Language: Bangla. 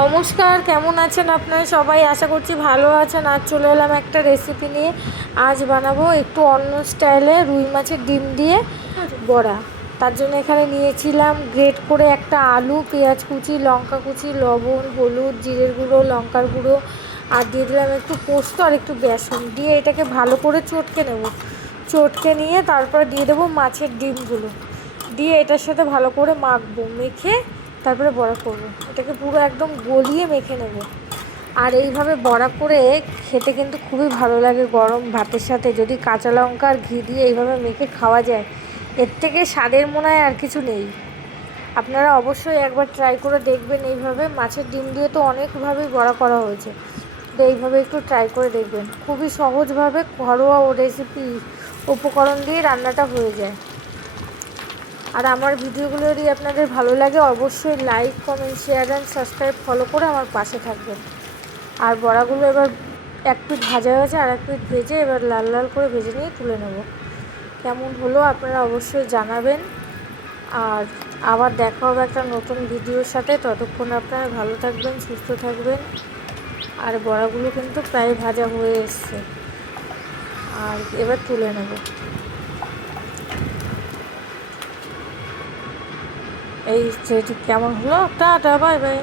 নমস্কার, কেমন আছেন আপনারা সবাই? আশা করছি ভালো আছেন। আজ চলে এলাম একটা রেসিপি নিয়ে। আজ বানাবো একটু অন্য স্টাইলে রুই মাছের ডিম দিয়ে বড়া। তার জন্য এখানে নিয়েছিলাম গ্রেট করে একটা আলু, পেঁয়াজ কুচি, লঙ্কা কুচি, লবণ, হলুদ, জিরের গুঁড়ো, লঙ্কার গুঁড়ো, আর দিয়ে দিলাম একটু পোস্ত আর একটু বেসন দিয়ে এটাকে ভালো করে চটকে নেব। চটকে নিয়ে তারপরে দিয়ে দেবো মাছের ডিমগুলো, দিয়ে এটার সাথে ভালো করে মাখবো। মেখে তারপরে বড়া করব। এটাকে পুরো একদম গলিয়ে মেখে নেব। আর এইভাবে বড়া করে খেতে কিন্তু খুবই ভালো লাগে গরম ভাতের সাথে। যদি কাঁচা লঙ্কা আর ঘি দিয়ে এইভাবে মেখে খাওয়া যায়, এর থেকে স্বাদের মনে হয় আর কিছু নেই। আপনারা অবশ্যই একবার ট্রাই করে দেখবেন। এইভাবে মাছের ডিম দিয়ে তো অনেকভাবেই বড়া করা হয়েছে, তো এইভাবে একটু ট্রাই করে দেখবেন। খুবই সহজভাবে ঘরোয়া ও রেসিপি উপকরণ দিয়ে রান্নাটা হয়ে যায়। আর আমার ভিডিওগুলো যদি আপনাদের ভালো লাগে, অবশ্যই like, comment, share and subscribe follow করে আমার পাশে থাকবেন। আর বড়াগুলো এবার এক পিঠ ভাজা হয়েছে, আর এক পিঠ ভেজে এবার লাল লাল করে ভেজে নিয়ে তুলে নেব। কেমন হলো আপনারা অবশ্যই জানাবেন। আর আবার দেখা হবে একটা নতুন ভিডিওর সাথে। ততক্ষণ আপনারা ভালো থাকবেন, সুস্থ থাকবেন। আর বড়াগুলো কিন্তু প্রায় ভাজা হয়ে এসছে, আর এবার তুলে নেব। এই যে কেমন হলো, টাটা, বাই বাই।